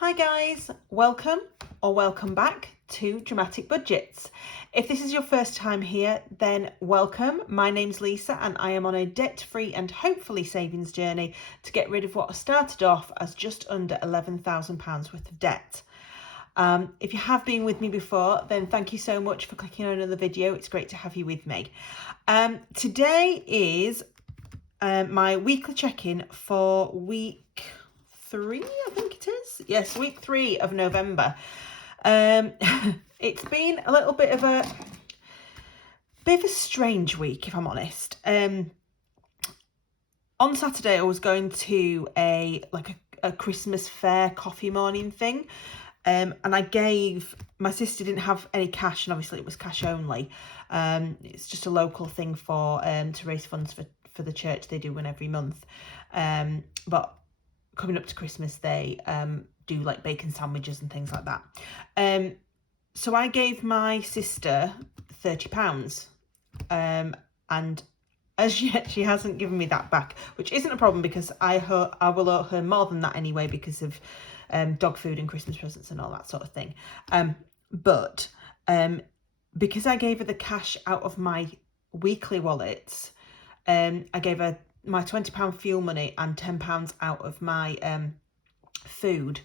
Hi guys, welcome or welcome back to Dramatic Budgets. If this is your first time here, then welcome. My name's Lisa and I am on a debt-free and hopefully savings journey to get rid of what started off as just under £11,000 worth of debt. If you have been with me before, then thank you so much for clicking on another video. It's great to have you with me. Today is my weekly check-in for week 3, I think it is. Yes, week 3 of November. It's been a little bit of a strange week, if I'm honest. On Saturday, I was going to a Christmas fair coffee morning thing. And my sister didn't have any cash, and obviously it was cash only. It's just a local thing for to raise funds for the church. They do one every month. But coming up to Christmas, they do like bacon sandwiches and things like that. So I gave my sister £30, and as yet she hasn't given me that back, which isn't a problem because I will owe her more than that anyway because of dog food and Christmas presents and all that sort of thing. But because I gave her the cash out of my weekly wallets, I gave her my £20 fuel money and £10 out of my food.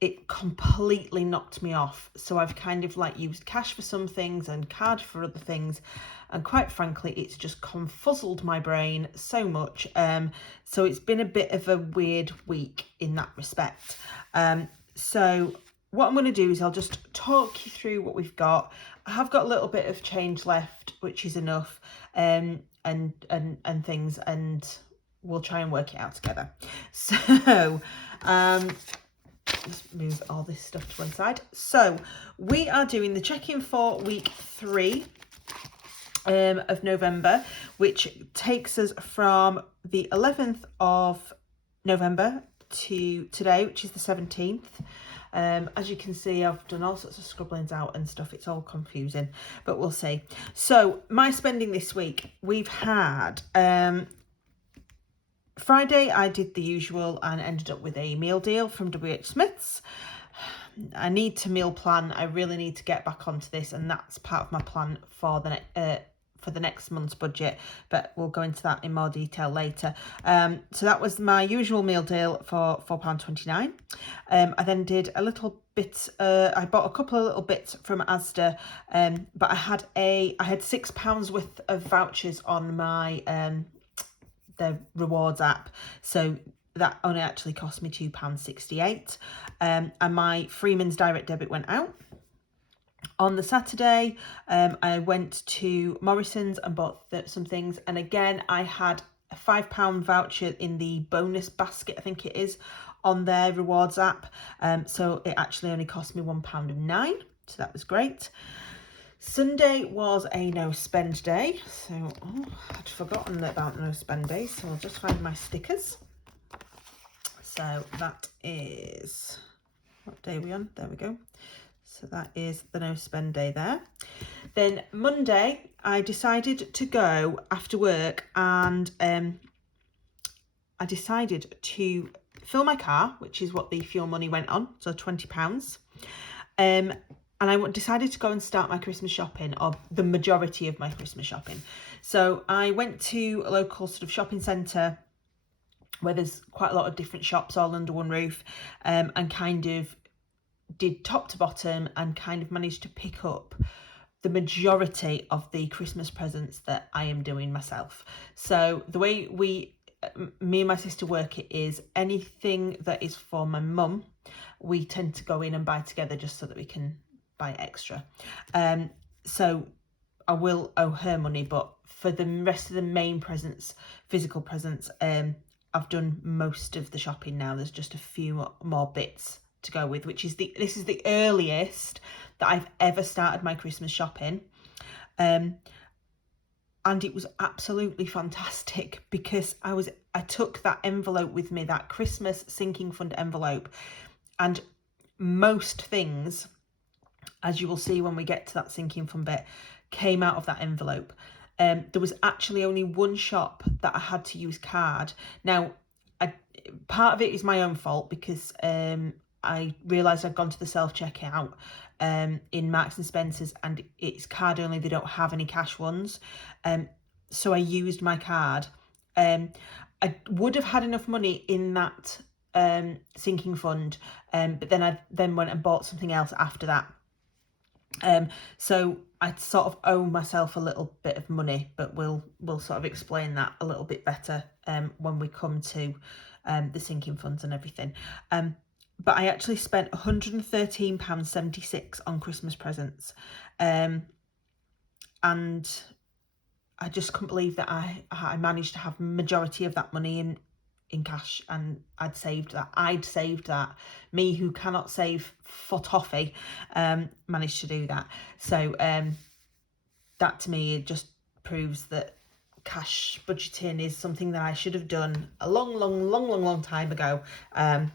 It completely knocked me off. So I've kind of like used cash for some things and card for other things. And quite frankly, it's just confuzzled my brain so much. So it's been a bit of a weird week in that respect. So what I'm going to do is I'll just talk you through what we've got. I have got a little bit of change left, which is enough, and things, and we'll try and work it out together. So let's move all this stuff to one side. So we are doing the check-in for week 3 of November, which takes us from the 11th of November to today, which is the 17th. As you can see, I've done all sorts of scribblings out and stuff. It's all confusing, but we'll see. So my spending this week, we've had Friday, I did the usual and ended up with a meal deal from WH Smith's. I need to meal plan. I really need to get back onto this, and that's part of my plan for the next month's budget, but we'll go into that in more detail later. So that was my usual meal deal for £4.29. I then did a little bit, I bought a couple of little bits from Asda, but I had £6 worth of vouchers on my the rewards app, so that only actually cost me £2.68. And my Freeman's direct debit went out. On the Saturday, I went to Morrison's and bought some things, and again I had a £5 voucher in the bonus basket, I think it is, on their rewards app. So it actually only cost me £1.09, so that was great. Sunday was a no spend day, so I'd forgotten about no spend day, so I'll just find my stickers. So that is, what day are we on? There we go. So that is the no spend day there. Then Monday, I decided to go after work, and I decided to fill my car, which is what the fuel money went on, so £20. And I decided to go and start my Christmas shopping, or the majority of my Christmas shopping. So I went to a local sort of shopping centre where there's quite a lot of different shops all under one roof, and kind of did top to bottom and kind of managed to pick up the majority of the Christmas presents that I am doing myself. So the way me and my sister work it is, anything that is for my mum, we tend to go in and buy together just so that we can buy extra. So I will owe her money, but for the rest of the main presents, physical presents, I've done most of the shopping now. There's just a few more bits to go with, which is this is the earliest that I've ever started my Christmas shopping. And it was absolutely fantastic because I took that envelope with me, that Christmas sinking fund envelope, and most things, as you will see when we get to that sinking fund bit, came out of that envelope. There was actually only one shop that I had to use card. Now, part of it is my own fault because I realised I'd gone to the self-checkout in Marks and Spencer's, and it's card only, they don't have any cash ones. So I used my card. I would have had enough money in that sinking fund, but then I went and bought something else after that. So I sort of owe myself a little bit of money, but we'll sort of explain that a little bit better when we come to the sinking funds and everything. But I actually spent £113.76 on Christmas presents, and I just couldn't believe that I managed to have majority of that money in cash, and I'd saved that. Me, who cannot save for toffee, managed to do that. So that to me, it just proves that cash budgeting is something that I should have done a long time ago, and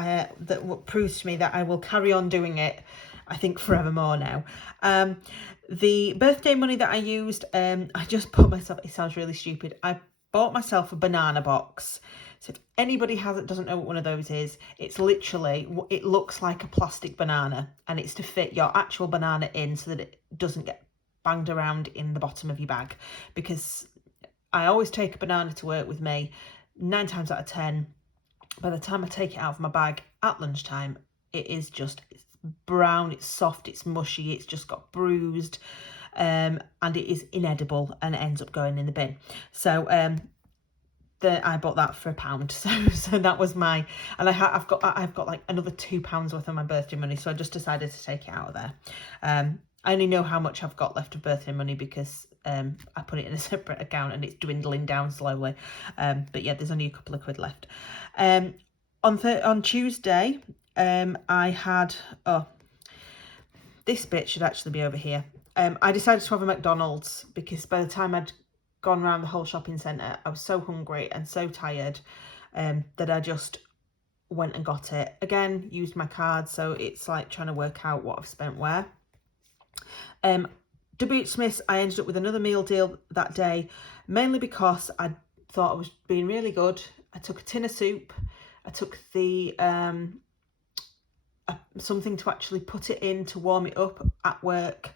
that proves to me that I will carry on doing it, I think, forevermore now. The birthday money that I used, I just bought myself, it sounds really stupid, I bought myself a banana box. So if anybody doesn't know what one of those is, it's literally, it looks like a plastic banana, and it's to fit your actual banana in so that it doesn't get banged around in the bottom of your bag. Because I always take a banana to work with me, 9 times out of 10, by the time I take it out of my bag at lunchtime, it's brown, it's soft, it's mushy, it's just got bruised, and it is inedible, and it ends up going in the bin. So I bought that for £1. So that was my, and I've got like another £2 worth of my birthday money, so I just decided to take it out of there. I only know how much I've got left of birthday money because I put it in a separate account and it's dwindling down slowly. But yeah, there's only a couple of quid left. On Tuesday, I had, this bit should actually be over here. I decided to have a McDonald's because by the time I'd gone around the whole shopping centre, I was so hungry and so tired that I just went and got it. Again, used my card, so it's like trying to work out what I've spent where. WH Smith's, I ended up with another meal deal that day, mainly because I thought I was being really good. I took a tin of soup, I took the something to actually put it in to warm it up at work,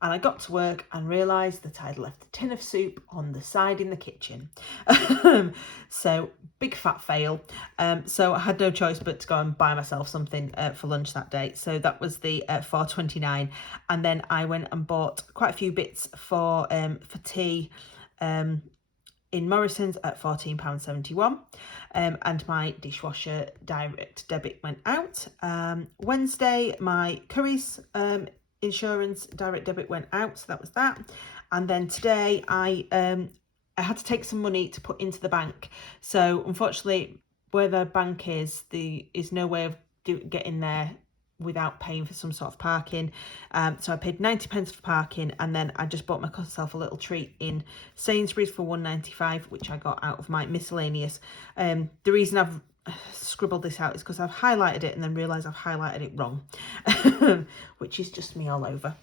and I got to work and realised that I'd left the tin of soup on the side in the kitchen. So big fat fail. So I had no choice but to go and buy myself something for lunch that day. So that was the £4.29, and then I went and bought quite a few bits for tea in Morrison's at £14.71, and my dishwasher direct debit went out. Wednesday, my Currys insurance direct debit went out, so that was that. And then today I had to take some money to put into the bank. So unfortunately, where the bank is, is no way of getting there without paying for some sort of parking. So I paid 90p for parking, and then I just bought myself a little treat in Sainsbury's for £1.95, which I got out of my miscellaneous. The reason I've scribbled this out is because I've highlighted it and then realised I've highlighted it wrong, which is just me all over.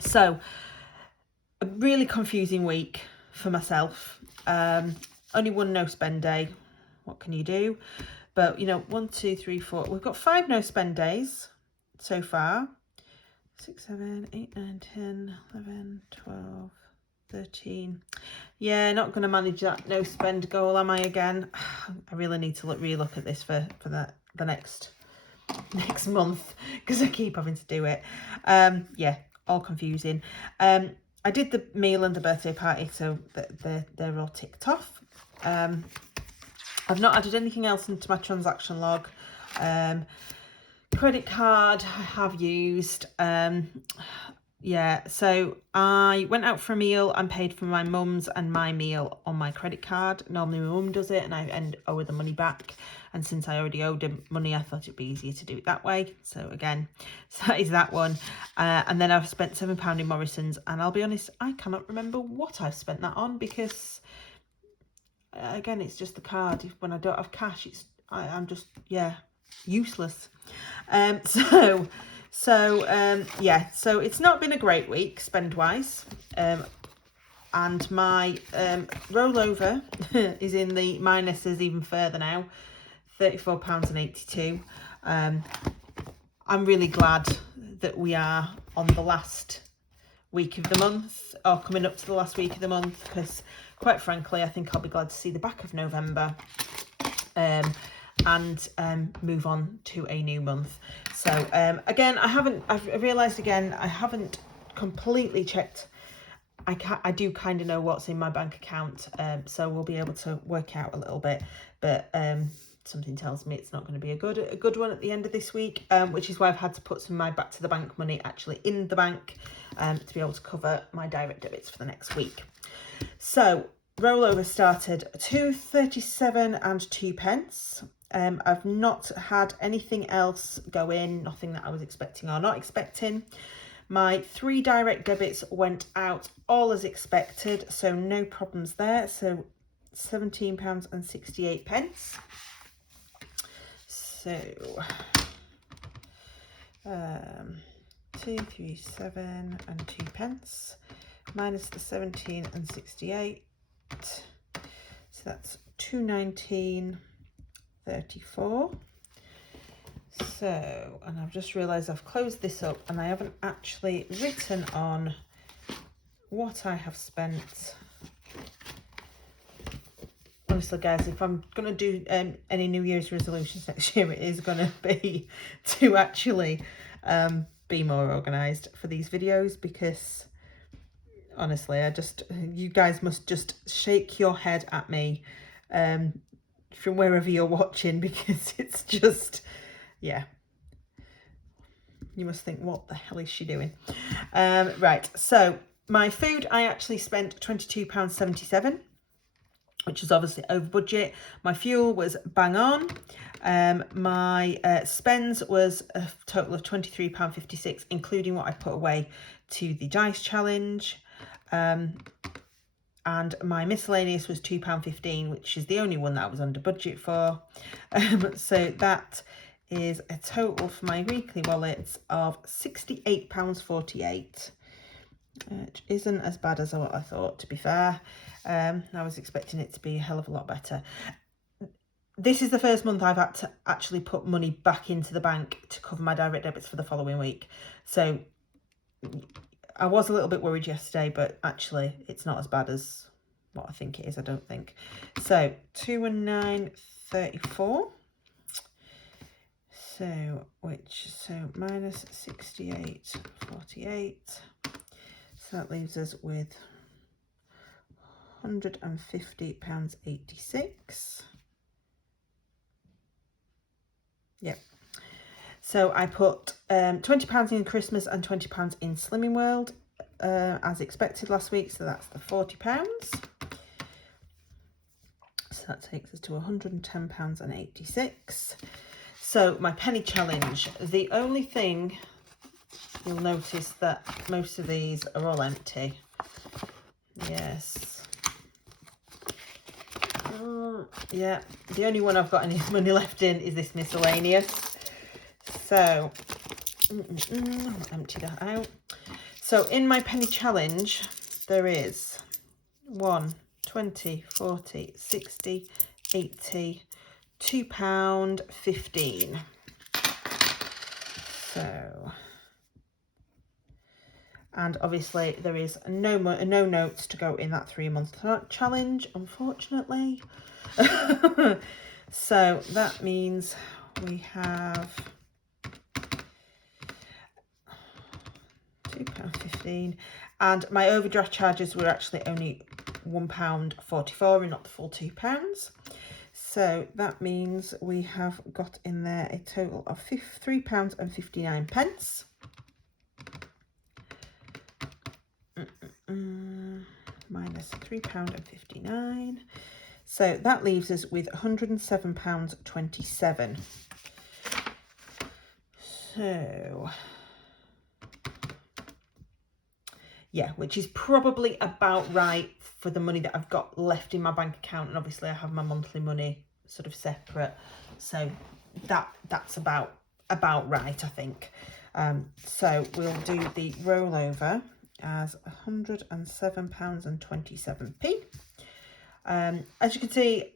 So a really confusing week for myself. Only one no spend day. What can you do? But, you know, 1, 2, 3, 4. We've got 5 no spend days so far. 6, 7, 8, 9, 10, 11, 12, 13. Yeah, not going to manage that no spend goal, am I, again? I really need to relook at this for the next month, because I keep having to do it. Yeah, all confusing. I did the meal and the birthday party, so they're all ticked off. I've not added anything else into my transaction log. Credit card I have used. Yeah, so I went out for a meal and paid for my mum's and my meal on my credit card. Normally my mum does it and I owe her the money back. And since I already owed him money, I thought it'd be easier to do it that way. So again, so that is that one. And then I've spent £7 in Morrison's, and I'll be honest, I cannot remember what I've spent that on, because again, it's just the card. When I don't have cash, I'm just, yeah, useless. Yeah, so it's not been a great week spend wise, and my rollover is in the minuses even further now. £34.82. I'm really glad that we are on the last week of the month, or coming up to the last week of the month, because quite frankly I think I'll be glad to see the back of November and move on to a new month. So again, I've realised again I haven't completely checked. I do kind of know what's in my bank account, so we'll be able to work out a little bit, but something tells me it's not going to be a good one at the end of this week, which is why I've had to put some of my back to the bank money actually in the bank to be able to cover my direct debits for the next week. So rollover started 2.37 and 2 pence. I've not had anything else go in, nothing that I was expecting or not expecting. My 3 direct debits went out all as expected, so no problems there. So £17.68. So 237 and 2 pence minus the 17 and 68, so that's 219.34. So, and I've just realised I've closed this up and I haven't actually written on what I have spent. Honestly guys, if I'm going to do any New Year's resolutions next year, it is going to be to actually be more organised for these videos, because honestly you guys must just shake your head at me from wherever you're watching, because it's just, yeah, you must think, what the hell is she doing? Right, so my food, I actually spent £22.77, which is obviously over budget. My fuel was bang on. My spends was a total of £23.56, including what I put away to the dice challenge. And my miscellaneous was £2.15, which is the only one that I was under budget for. So that is a total for my weekly wallets of £68.48. Which isn't as bad as what I thought, to be fair. I was expecting it to be a hell of a lot better. This is the first month I've had to actually put money back into the bank to cover my direct debits for the following week. So I was a little bit worried yesterday, but actually it's not as bad as what I think it is, I don't think. So 219.34. So minus 68.48. So that leaves us with £150.86. Yep. So I put £20 in Christmas and £20 in Slimming World, as expected last week. So that's the £40. So that takes us to £110.86. So my penny challenge, the only thing you'll notice that most of these are all empty. Yes. Yeah, the only one I've got any money left in is this miscellaneous. So I'll empty that out. So in my penny challenge, there is 1, 20, 40, 60, 80, £2.15. So, and obviously there is no notes to go in that 3-month challenge, unfortunately. So that means we have £2.15, and my overdraft charges were actually only £1.44 and not the full £2. So that means we have got in there a total of £3.59. Minus £3.59. So that leaves us with £107.27. So yeah, which is probably about right for the money that I've got left in my bank account, and obviously I have my monthly money sort of separate, so that's about right, I think. So we'll do the rollover as £107.27. As you can see,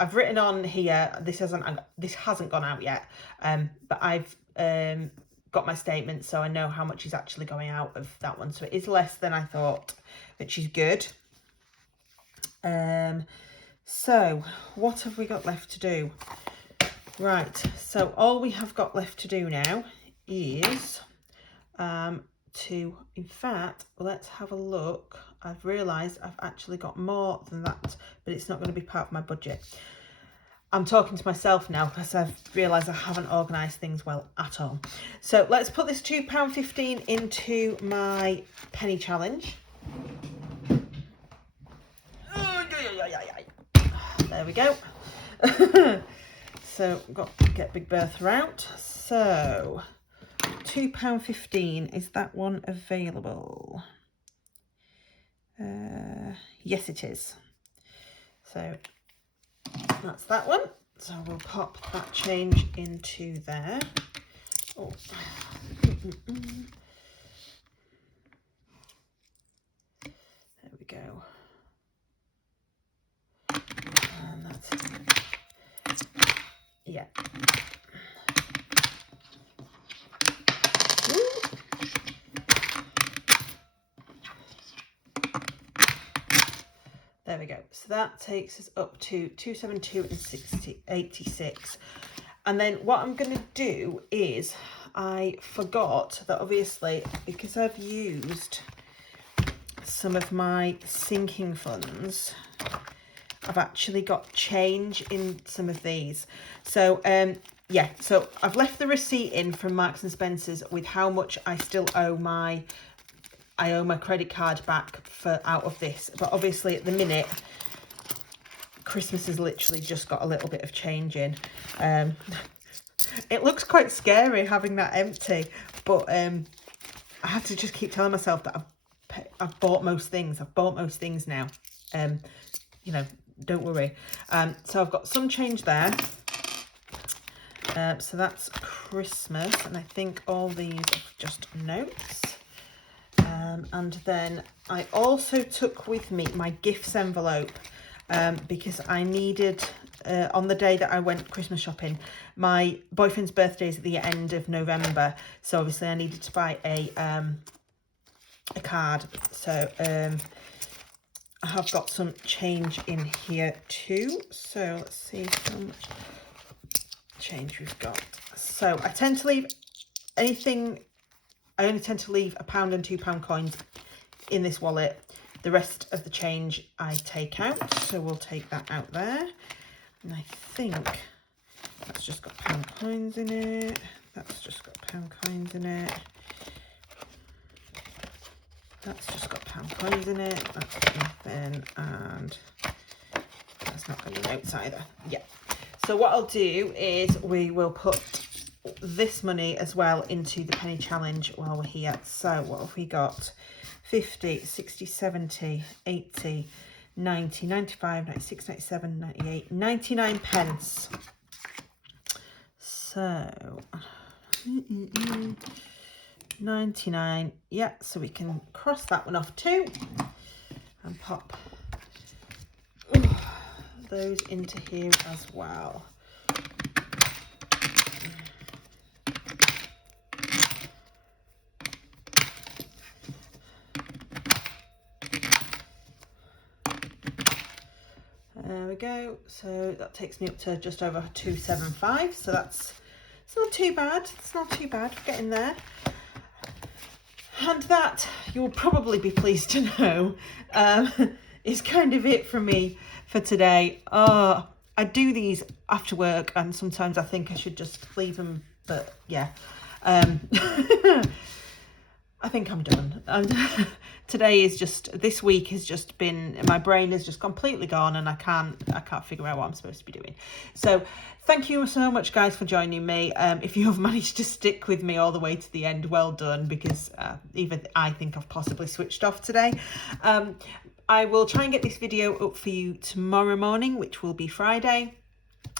I've written on here, this hasn't gone out yet, but I've got my statement, so I know how much is actually going out of that one. So it is less than I thought, which is good. So what have we got left to do? Right, so all we have got left to do now is in fact, let's have a look. I've realised I've actually got more than that, but it's not going to be part of my budget. I'm talking to myself now because I've realised I haven't organised things well at all. So let's put this £2.15 into my penny challenge. There we go. So got to get Big Bertha out. So £2.15, is that one available? Yes, it is. So that's that one. So we'll pop that change into there. Oh. There we go. And that's, yeah. There we go. So that takes us up to 272 and 86. And then what I'm going to do is, I forgot that obviously because I've used some of my sinking funds, I've actually got change in some of these. So yeah, so I've left the receipt in from Marks and Spencer's with how much I still owe my credit card back for out of this. But obviously at the minute, Christmas has literally just got a little bit of change in. It looks quite scary having that empty, but I have to just keep telling myself that I've bought most things. I've bought most things now. You know, don't worry. So I've got some change there. So that's Christmas, and I think all these are just notes. And then I also took with me my gifts envelope because I needed, on the day that I went Christmas shopping, my boyfriend's birthday is at the end of November, so obviously I needed to buy a card. So I have got some change in here too. So let's see how much change we've got. So I tend to leave anything, I only tend to leave £1 and £2 coins in this wallet. The rest of the change I take out. So we'll take that out there. And I think that's just got £1 coins in it. That's just got £1 coins in it. That's just got £1 coins in it. That's nothing. And that's not got any notes either. Yeah. So what I'll do is we will put this money as well into the penny challenge while we're here. So what have we got? 50, 60, 70, 80, 90, 95, 96, 97, 98, 99 pence. So 99. Yeah, so we can cross that one off too and pop those into here as well. There we go. So that takes me up to just over 275. So it's not too bad. It's not too bad. We're getting there. And that, you'll probably be pleased to know, is kind of it from me for today. I do these after work, and sometimes I think I should just leave them, but yeah. I think I'm done. Today is just, this week has just been, my brain has just completely gone, and I can't figure out what I'm supposed to be doing. So thank you so much, guys, for joining me. If you have managed to stick with me all the way to the end, well done, because even I think I've possibly switched off today. I will try and get this video up for you tomorrow morning, which will be Friday.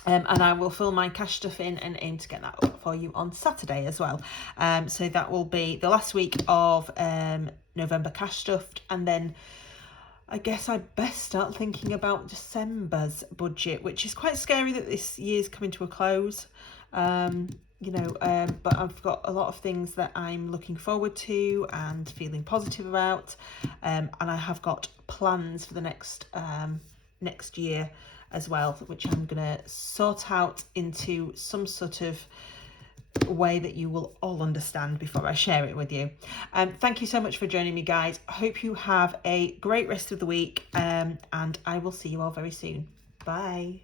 And I will fill my cash stuff in and aim to get that up for you on Saturday as well. So that will be the last week of November cash stuffed, and then I guess I best start thinking about December's budget, which is quite scary that this year's coming to a close. But I've got a lot of things that I'm looking forward to and feeling positive about, and I have got plans for the next year as well, which I'm gonna sort out into some sort of way that you will all understand before I share it with you. Thank you so much for joining me, guys. I hope you have a great rest of the week, and I will see you all very soon. Bye.